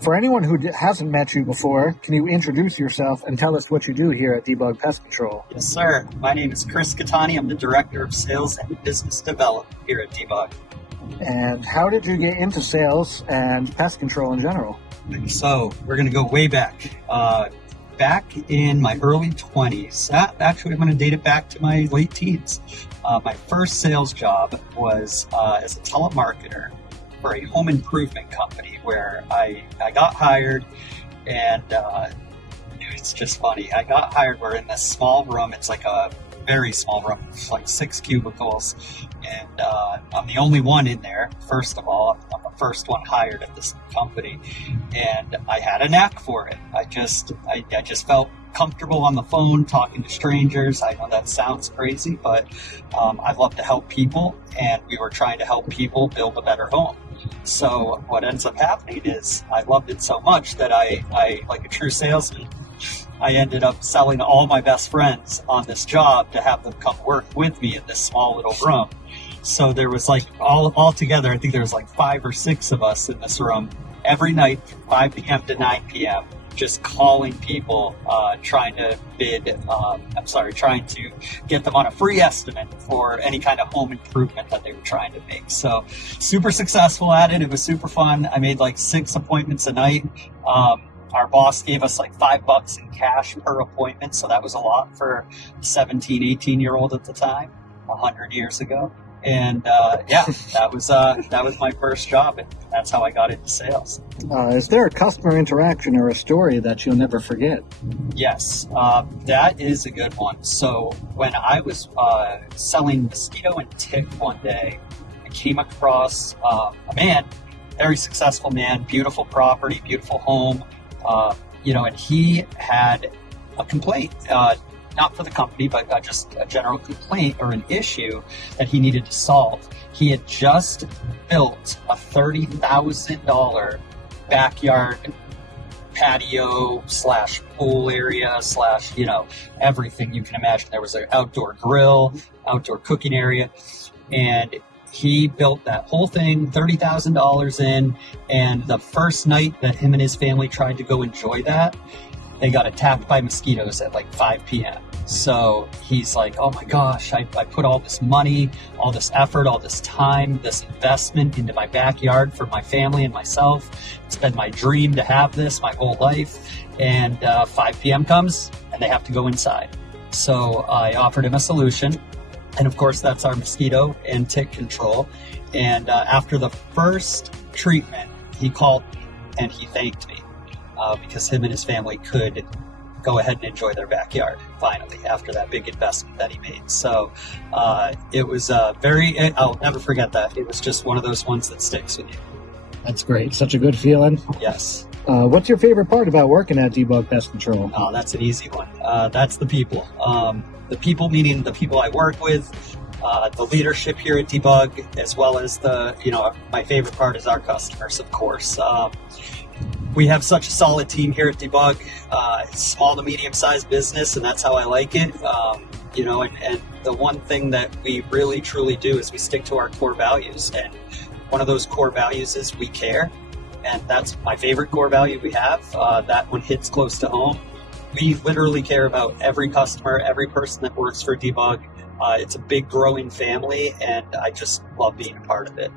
For anyone who hasn't met you before, can you introduce yourself and tell us what you do here at Debug Pest Control? Yes, sir. My name is Chris Catani. I'm the Director of Sales and Business Development here at Debug. And how did you get into sales and pest control in general? So we're going to go way back. Back in my early 20s. Actually, I'm going to date it back to my late teens. My first sales job was as a telemarketer for a home improvement company where I got hired, and it's just funny. I got hired. We're in this small room. It's like a very small room. It's like 6 cubicles, and I'm the only one in there. First of all, I'm the first one hired at this company, and I had a knack for it. I just felt comfortable on the phone talking to strangers. I know that sounds crazy, but I love to help people, and we were trying to help people build a better home. So what ends up happening is I loved it so much that I like a true salesman, I ended up selling all my best friends on this job to have them come work with me in this small little room. So there was like all together, I think there was like 5 or 6 of us in this room every night from 5 p.m. to 9 p.m. just calling people, trying to get them on a free estimate for any kind of home improvement that they were trying to make. So super successful at it. It was super fun. I made like 6 appointments a night. Our boss gave us like $5 in cash per appointment. So that was a lot for a 17, 18-year-old at the time, 100 years ago. And that was my first job, and that's how I got into sales. Is there a customer interaction or a story that you'll never forget? Yes, that is a good one. So when I was selling mosquito and tick one day, I came across a man, very successful man, beautiful property, beautiful home, and he had a complaint. Not for the company, but just a general complaint or an issue that he needed to solve. He had just built a $30,000 backyard patio / pool area / everything you can imagine. There was an outdoor grill, outdoor cooking area, and he built that whole thing, $30,000 in, and the first night that him and his family tried to go enjoy that, they got attacked by mosquitoes at like 5 p.m. So he's like, oh my gosh, I put all this money, all this effort, all this time, this investment into my backyard for my family and myself. It's been my dream to have this my whole life. And 5 p.m. comes and they have to go inside. So I offered him a solution. And of course, that's our mosquito and tick control. And after the first treatment, he called and he thanked me. Because him and his family could go ahead and enjoy their backyard finally after that big investment that he made. So it was I'll never forget that. It was just one of those ones that sticks with you. That's great. Such a good feeling. Yes. What's your favorite part about working at Debug Pest Control? Oh, that's an easy one. That's the people. The people meaning the people I work with, the leadership here at Debug, as well as my favorite part is our customers, of course. We have such a solid team here at Debug. It's small to medium-sized business, and that's how I like it. And the one thing that we really, truly do is we stick to our core values. And one of those core values is we care. And that's my favorite core value we have. That one hits close to home. We literally care about every customer, every person that works for Debug. It's a big, growing family, and I just love being a part of it.